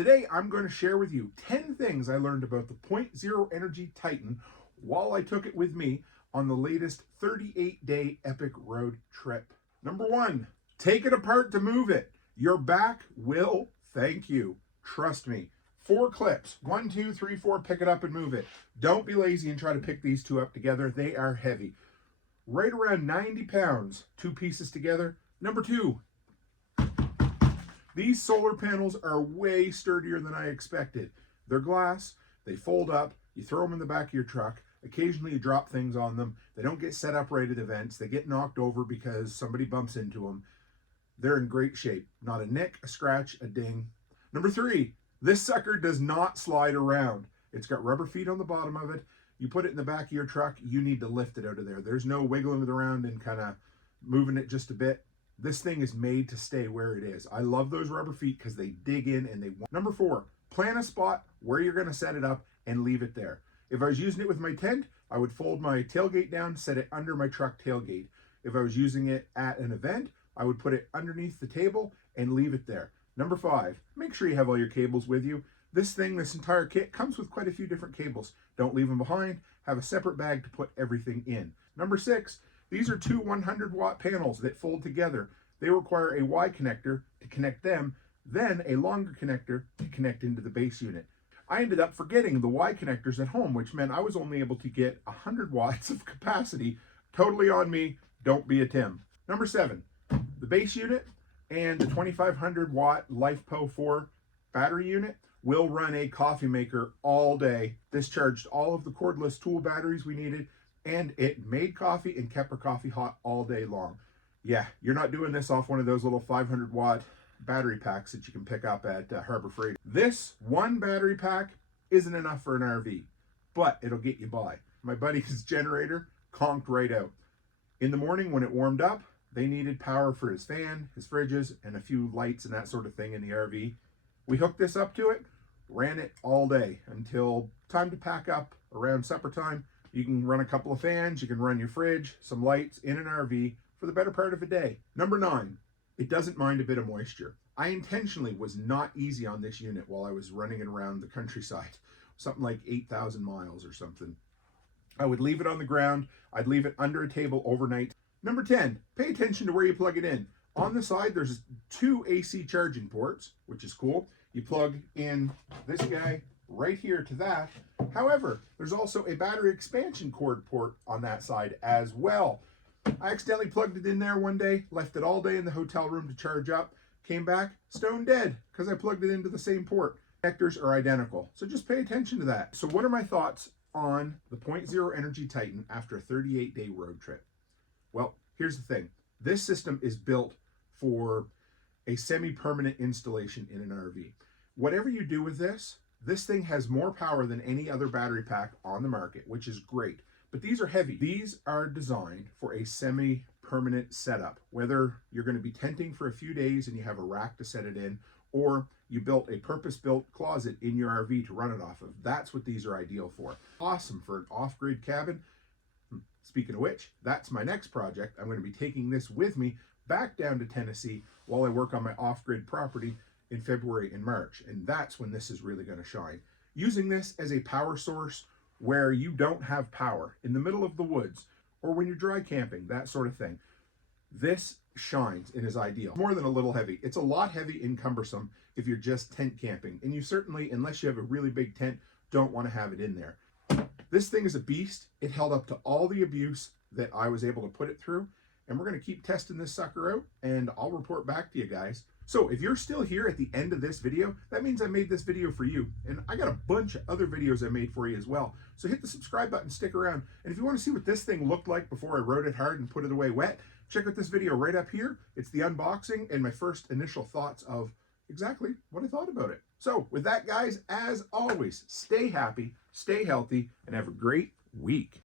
Today, I'm going to share with you 10 things I learned about the .0 Energy Titan while I took it with me on the latest 38-day epic road trip. Number 1, take it apart to move it. Your back will thank you. Trust me. 4 clips. 1, 2, 3, 4, pick it up and move it. Don't be lazy and try to pick these two up together. They are heavy. Right around 90 pounds, 2 pieces together. Number 2, these solar panels are way sturdier than I expected. They're glass, they fold up, you throw them in the back of your truck. Occasionally you drop things on them. They don't get set up right at events. They get knocked over because somebody bumps into them. They're in great shape. Not a nick, a scratch, a ding. Number 3, this sucker does not slide around. It's got rubber feet on the bottom of it. You put it in the back of your truck, you need to lift it out of there. There's no wiggling it around and kind of moving it just a bit. This thing is made to stay where it is. I love those rubber feet because they dig in and they want. Number 4, plan a spot where you're going to set it up and leave it there. If I was using it with my tent, I would fold my tailgate down, set it under my truck tailgate. If I was using it at an event, I would put it underneath the table and leave it there. Number 5, make sure you have all your cables with you. This entire kit comes with quite a few different cables. Don't leave them behind. Have a separate bag to put everything in. Number 6, these are 2 100-watt panels that fold together. They require a Y connector to connect them, then a longer connector to connect into the base unit. I ended up forgetting the Y connectors at home, which meant I was only able to get 100 watts of capacity. Totally on me. Don't be a Tim. Number 7, the base unit and the 2500-watt LifePo4 battery unit will run a coffee maker all day. This charged all of the cordless tool batteries we needed, and it made coffee and kept our coffee hot all day long. Yeah, you're not doing this off one of those little 500-watt battery packs that you can pick up at Harbor Freight. This one battery pack isn't enough for an RV, but it'll get you by. My buddy's generator conked right out. In the morning when it warmed up, they needed power for his fan, his fridges, and a few lights and that sort of thing in the RV. We hooked this up to it, ran it all day until time to pack up around supper time. You can run a couple of fans, you can run your fridge, some lights in an RV for the better part of a day. Number 9, it doesn't mind a bit of moisture. I intentionally was not easy on this unit while I was running it around the countryside, something like 8,000 miles or something. I would leave it on the ground, I'd leave it under a table overnight. Number 10, pay attention to where you plug it in. On the side, there's 2 AC charging ports, which is cool. You plug in this guy right here to that. However, there's also a battery expansion cord port on that side as well. I accidentally plugged it in there one day, left it all day in the hotel room to charge up, came back stone dead because I plugged it into the same port. Connectors are identical, so just pay attention to that. So what are my thoughts on the .0 Energy Titan after a 38-day road trip? Well, here's the thing. This system is built for a semi-permanent installation in an RV. Whatever you do with this thing has more power than any other battery pack on the market, which is great. But these are heavy. These are designed for a semi-permanent setup. Whether you're going to be tenting for a few days and you have a rack to set it in, or you built a purpose-built closet in your RV to run it off of, that's what these are ideal for. Awesome for an off-grid cabin. Speaking of which, that's my next project. I'm going to be taking this with me back down to Tennessee while I work on my off-grid property in February and March. And that's when this is really going to shine. Using this as a power source where you don't have power in the middle of the woods or when you're dry camping, that sort of thing. This shines and is ideal. More than a little heavy. It's a lot heavy and cumbersome if you're just tent camping. And you certainly, unless you have a really big tent, don't want to have it in there. This thing is a beast. It held up to all the abuse that I was able to put it through. And we're going to keep testing this sucker out, and I'll report back to you guys. So if you're still here at the end of this video, that means I made this video for you. And I got a bunch of other videos I made for you as well. So hit the subscribe button, stick around. And if you want to see what this thing looked like before I rode it hard and put it away wet, check out this video right up here. It's the unboxing and my first initial thoughts of exactly what I thought about it. So with that, guys, as always, stay happy, stay healthy, and have a great week.